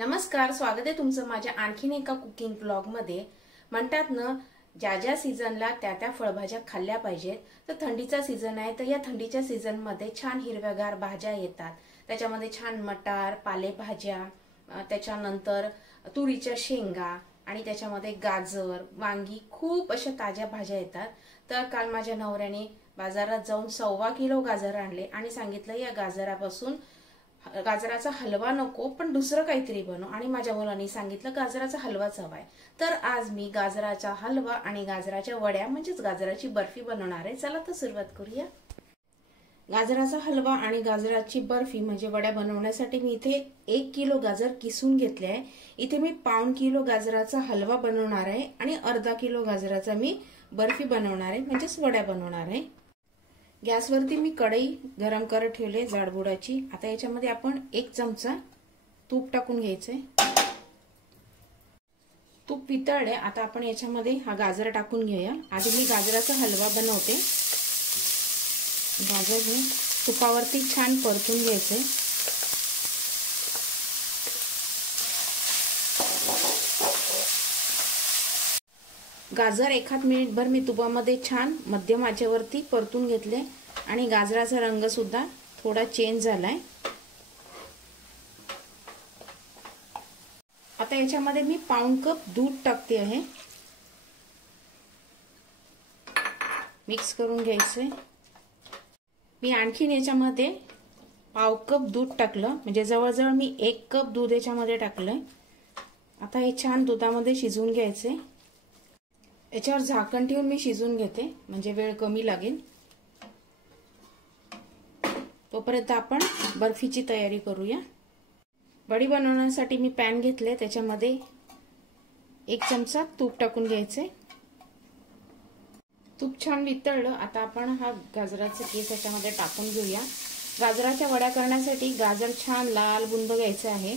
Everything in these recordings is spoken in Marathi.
नमस्कार, स्वागत आहे तुमचं माझ्या आणखीन एका कुकिंग ब्लॉग मध्ये। म्हणतात ना, ज्या ज्या सीझनला त्या त्या फळभाज्या खाल्ल्या पाहिजेत। तर थंडीचा सीझन आहे, तर या थंडीच्या सीझन मध्ये छान हिरव्यागार भाज्या येतात। त्याच्यामध्ये छान मटार, पालेभाज्या, त्याच्यानंतर तुरीच्या शेंगा आणि त्याच्यामध्ये गाजर, वांगी, खूप अशा ताज्या भाज्या येतात। तर काल माझ्या नवऱ्याने बाजारात जाऊन 1.25 किलो गाजर आणले आणि सांगितलं या गाजरापासून गाजराचा हलवा नको पण दुसरं काहीतरी बनव। आणि माझ्या मुलांनी सांगितलं गाजराचा हलवाच हवाय। तर आज मी गाजराचा हलवा आणि गाजराच्या वड्या म्हणजेच गाजराची बर्फी बनवणार आहे। चला तर सुरुवात करूया। गाजराचा हलवा आणि गाजराची बर्फी म्हणजे वड्या बनवण्यासाठी मी इथे 1 किलो गाजर किसून घेतले आहे। इथे मी 1.5 किलो गाजराचा हलवा बनवणार आहे आणि अर्धा किलो गाजराचा मी बर्फी बनवणार आहे म्हणजेच वड्या बनवणार आहे। गॅसवरती मी कढई गरम करत ठेवले जाडबुडाची। आता याच्यामध्ये आपण 1 चमचा तूप टाकून घ्यायचे। तूप वितळले, आता आपण याच्यामध्ये हा गाजर टाकून घेऊया। आधी मी गाजराचा हलवा बनवते। गाजर हे तुपावरती छान परतून घ्यायचे। गाजर एखाद मिनिटभर मी तुपामध्ये छान मध्यम आचेवरती परतून घेतले आणि गाजराचा रंग सुद्धा थोडा चेंज झालाय। आता याच्यामध्ये मी 1/2 कप दूध टाकते आहे। मिक्स करून घ्यायचे। मी आणखीन याच्यामध्ये 1/2 कप दूध टाकलं, म्हणजे जवळजवळ मी 1 कप दूध याच्यामध्ये टाकलंय। आता हे छान दुधामध्ये शिजवून घ्यायचे। याच्यावर झाकण ठेवून मी शिजवून घेते, म्हणजे वेळ कमी लागेल। तोपर्यंत आपण बर्फीची तयारी करूया। वडी बनवण्यासाठी मी पॅन घेतले, त्याच्यामध्ये 1 चमचा तूप टाकून घ्यायचे। तूप छान वितळलं, आता आपण हा गाजराचा केस याच्यामध्ये टाकून घेऊया। गाजराच्या वड्या करण्यासाठी गाजर छान लाल बुंद घ्यायचे आहे।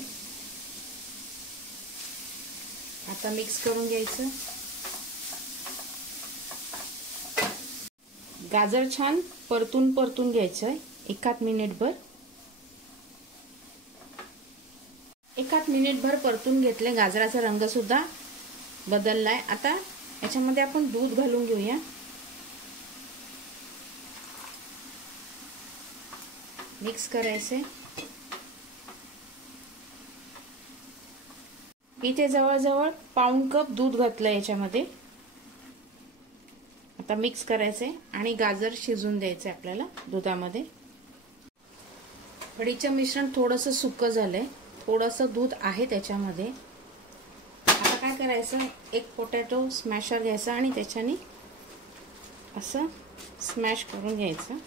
आता मिक्स करून घ्यायचं। गाजर छान परतून घ्यायचंय एकाच मिनिटभर। एकाच मिनिटभर परतून घेतले। गाजराचा रंग सुद्धा बदललाय। आता याच्यामध्ये आपण दूध घालून घेऊया। मिक्स करायचे। इथे जवळजवळ 1/2 कप दूध घातलं याच्यामध्ये। आता मिक्स करायचे आणि गाजर शिजून द्यायचे आपल्याला दुधामध्ये। वडीचं मिश्रण थोडंसं सुकं झालंय, थोडंसं दूध आहे त्याच्यामध्ये। आता काय करायचं, 1 पोटॅटो स्मॅशर घ्यायचा आणि त्याच्याने असं स्मॅश करून घ्यायचं।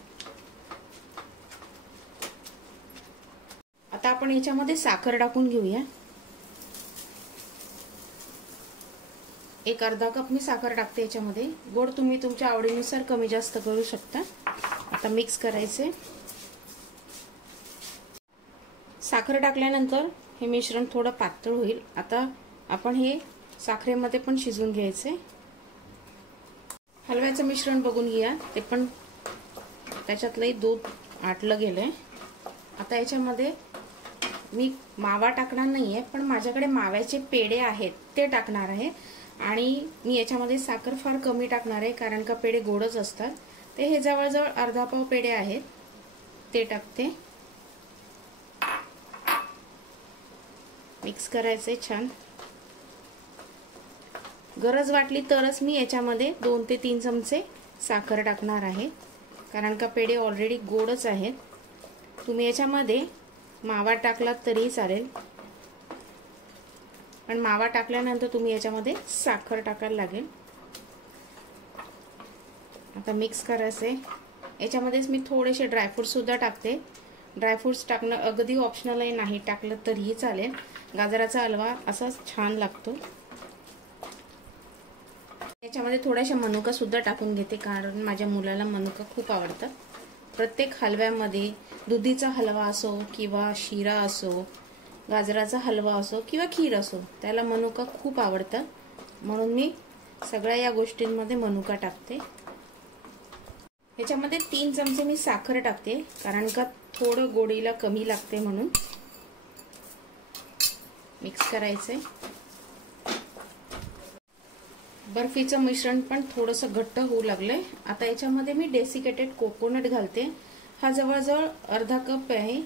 आता आपण याच्यामध्ये साखर टाकून घेऊया। एक अर्धा कप मी साखर टाकते याच्यामध्ये। गोड तुम्ही तुमच्या आवडीनुसार कमी जास्त करू शकता। आता मिक्स करायचे। साखर टाकल्यानंतर हे मिश्रण थोडं पातळ होईल। आता आपण हे साखरेमध्ये पण शिजवून घ्यायचे। हलव्याचं मिश्रण बघून घ्या, ते पण त्याच्यातलंही दूध आटलं गेलंय। आता याच्यामध्ये मी मावा टाकणार नाहीये, पण माझ्याकडे माव्याचे पेढे आहेत ते टाकणार आहे। आणि मी याच्यामध्ये साखर फार कमी टाकणार आहे, कारण का पेढे गोडच असतात। ते हे जवळजवळ अर्धा पाव पेढे आहेत ते टाकते। मिक्स करायचे छान। गरज वाटली तरच मी याच्यामध्ये 2 ते 3 चमचे साखर टाकणार आहे, कारण का पेढे ऑलरेडी गोडच आहेत। तुम्ही याच्यामध्ये मावा टाकलात तरी चालेल, पण मावा टाकल्यानंतर तुम्ही याच्यामध्ये साखर टाकायला लागेल। आता मिक्स करायचे। याच्यामध्येच मी थोडेसे ड्रायफ्रूट्स सुद्धा टाकते। ड्रायफ्रूट्स टाकणं अगदी ऑप्शनल आहे, नाही टाकलं तरीही चालेल। गाजराचा हलवा असाच छान लागतो। याच्यामध्ये थोड्याशा मनुका सुद्धा टाकून घेते, कारण माझ्या मुलाला मनुका खूप आवडतात। प्रत्येक हलव्यामध्ये दुधीचा हलवा असो किंवा शिरा असो, गाजराचा हलवा असो किंवा खीर असो, त्याला मनुका खूप आवडतात, म्हणून मी सगळ्या या गोष्टींमध्ये मनुका टाकते। याच्यामध्ये 3 चमचे मी साखर टाकते, कारण का थोडं गोडीला कमी लागते म्हणून। मिक्स करायचंय। बर्फीचं मिश्रण पण थोडंसं घट्ट होऊ लागलंय। आता याच्यामध्ये मी डेसिकेटेड कोकोनट घालते। हा जवळजवळ अर्धा कप आहे।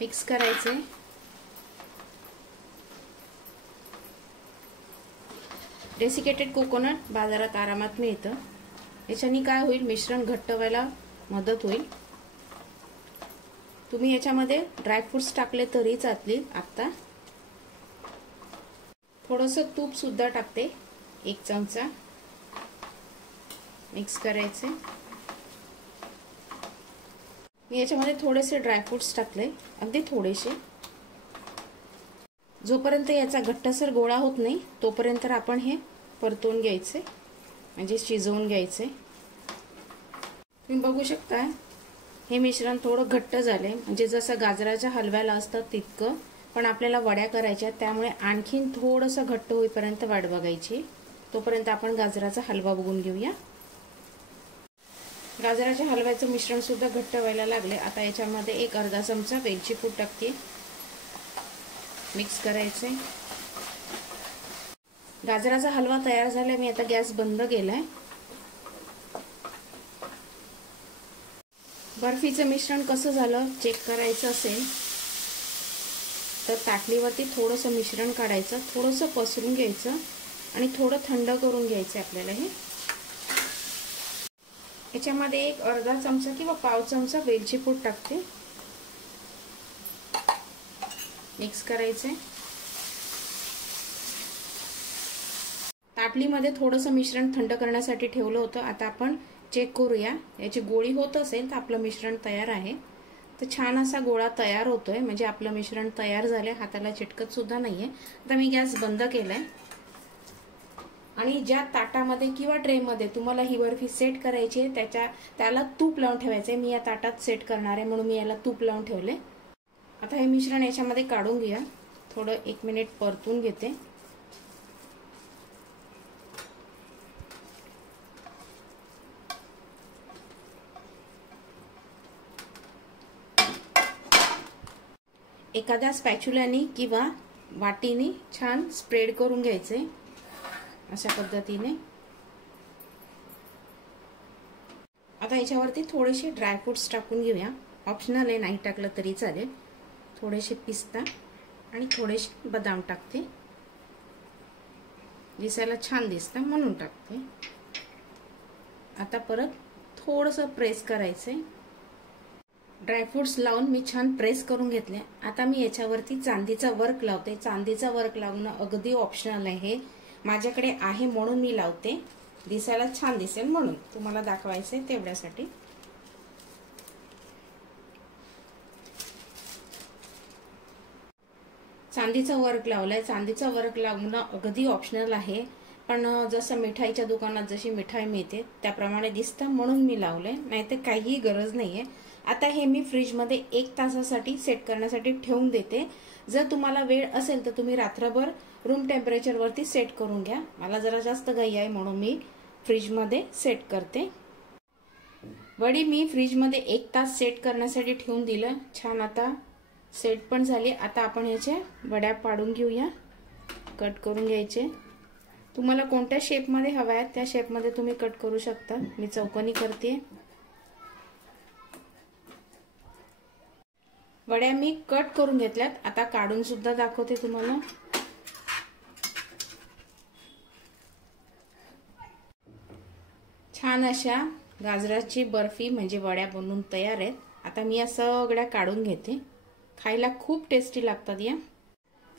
मिक्स करायचंय। डेसिकेटेड कोकोनट बाजारात आरामात मिळतं। याच्याने काय होईल, मिश्रण घट्ट व्हायला मदत होईल। तुम्ही याच्यामध्ये ड्रायफ्रुट्स टाकले तरी चालतील। आता थोडंसं तूप सुद्धा टाकते, 1 चमचा। मिक्स करायचे। मी याच्यामध्ये थोडेसे ड्रायफ्रुट्स टाकले, अगदी थोडेसे। जोपर्यंत याचा घट्टसर गोळा होत नाही तोपर्यंत आपण हे परतून घ्यायचे, म्हणजे शिजवून घ्यायचे। तुम्ही बघू शकता हे मिश्रण थोडं घट्ट झाले, म्हणजे जसं गाजराच्या हलव्याला असतं तितकं, पण आपल्याला वड्या करायच्या, त्यामुळे आणखीन थोडंसं घट्ट होईपर्यंत वाट बघायची। तोपर्यंत आपण गाजराचा हलवा बघून घेऊया। गाजराच्या हलव्याचं मिश्रण सुद्धा घट्ट व्हायला लागले। आता याच्यामध्ये एक अर्धा चमचा वेलची पूड टाकते। मिक्स करायचे। गाजराचा हलवा तयार झालाय। मी आता गॅस बंद केलाय। बर्फीचं मिश्रण कसं झालं चेक करायचं असेल तर ताटलीवरती थोडंसं मिश्रण काढायचं, थोडंसं पसरून घ्यायचं आणि थोडं थंड करून घ्यायचं आपल्याला। हे याच्यामध्ये एक अर्धा चमचा किंवा पाव चमचा वेलची पूड टाकते। मिक्स करायचे। ताटलीमध्ये थोडंसं मिश्रण थंड करण्यासाठी ठेवलं होतं। आता आपण चेक करूया, याची गोळी होत असेल तर आपलं मिश्रण तयार आहे। तर छान असा गोळा तयार होतोय, म्हणजे आपलं मिश्रण तयार झालंय, हाताला चिटकत सुद्धा नाहीये। आता मी गॅस बंद केलाय आणि ज्या ताटामध्ये किंवा ट्रेमध्ये तुम्हाला ही बर्फी सेट करायची आहे त्याला तूप लावून ठेवायचंय। मी या ताटात सेट करणार आहे म्हणून मी याला तूप लावून ठेवले। आता हे मिश्रण याच्यामध्ये काढून घ्या, थोडं 1 मिनिट परतून घेते। एखाद्या स्पॅच्युलानी किंवा वाटीने छान स्प्रेड करून घ्यायचे, अशा पद्धतीने। आता याच्यावरती थोडेसे ड्रायफ्रुट्स टाकून घेऊया, ऑप्शनल आहे, नाही टाकलं तरी चालेल। थोडेसे पिस्ता आणि थोडेसे बदाम टाकते, दिसायला छान दिसतं म्हणून टाकते। आता परत थोडंसं प्रेस करायचंय। ड्रायफ्रुट्स लावून मी छान प्रेस करून घेतले। आता मी याच्यावरती चांदीचा वर्क लावते। चांदीचा वर्क लावणं अगदी ऑप्शनल आहे, माझ्याकडे आहे म्हणून मी लावते, दिसायला छान दिसेल म्हणून, तुम्हाला दाखवायचंय तेवढ्यासाठी। चांदीचा वर्क लावलाय। चांदीचा वर्क लावणं अगदी ऑप्शनल आहे, पण जसं मिठाईच्या दुकानात जशी मिठाई मिळते त्याप्रमाणे दिसतं म्हणून मी लावलंय, नाहीतर काहीही गरज नाहीये। आता हे मी फ्रीजमध्ये 1 तासासाठी सेट करण्यासाठी ठेवून देते। जर तुम्हाला वेळ असेल तर तुम्ही रात्रभर रूम टेम्परेचर वरती सेट करून घ्या। मला जरा जास्त घाई आहे म्हणून मी फ्रीजमध्ये सेट करते। वडी मी फ्रीजमध्ये 1 तास सेट करण्यासाठी ठेवून दिलं, छान आता सेट पण झाली। आता आपण याचे वड्या पाडून घेऊया, कट करून घ्यायचे। तुम्हाला कोणत्या शेपमध्ये हव्या आहेत त्या शेपमध्ये तुम्ही कट करू शकता। मी चौकोनी करते। वड्या मी कट करून घेतल्यात, आता काढून सुद्धा दाखवते तुम्हाला। छान अशा गाजराची बर्फी म्हणजे वड्या बनवून तयार आहेत। आता मी या सगळ्या काढून घेते। खायला खूप टेस्टी लागतात या।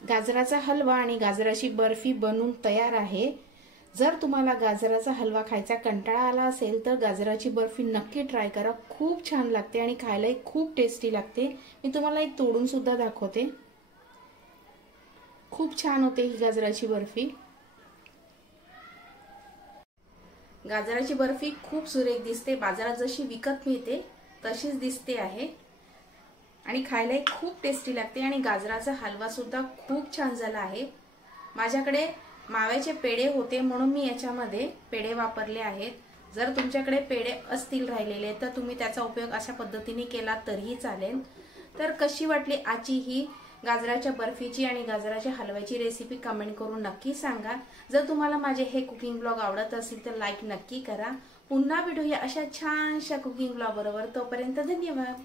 गाजराचा हलवा आणि गाजराची बर्फी बनवून तयार आहे। जर तुम्हाला गाजराचा हलवा खायचा कंटाळा आला असेल तर गाजराची बर्फी नक्की ट्राय करा, खूप छान लागते आणि खायलाही खूप टेस्टी लागते। मी तुम्हाला एक तोडून सुद्धा दाखवते, खूप छान होते ही गाजराची बर्फी। गाजराची बर्फी खूप सुरेख दिसते, बाजारात जशी विकत मिळते तशीच दिसते आहे आणि खायलाही खूप टेस्टी लागते आणि गाजराचा हलवा सुद्धा खूप छान झाला आहे। माझ्याकडे माव्याचे पेढे होते म्हणून मी याच्यामध्ये पेढे वापरले आहेत। जर तुमच्याकडे पेढे असतील राहिलेले तर तुम्ही त्याचा उपयोग अशा पद्धतीने केला तरीही चालेल। तर कशी वाटली आजची ही गाजराच्या बर्फीची आणि गाजराच्या हलव्याची रेसिपी कमेंट करून नक्की सांगा। जर तुम्हाला माझे हे कुकिंग ब्लॉग आवडत असेल तर लाईक नक्की करा। पुन्हा भेटूया अशा छानशा कुकिंग ब्लॉग बरोबर, तोपर्यंत धन्यवाद।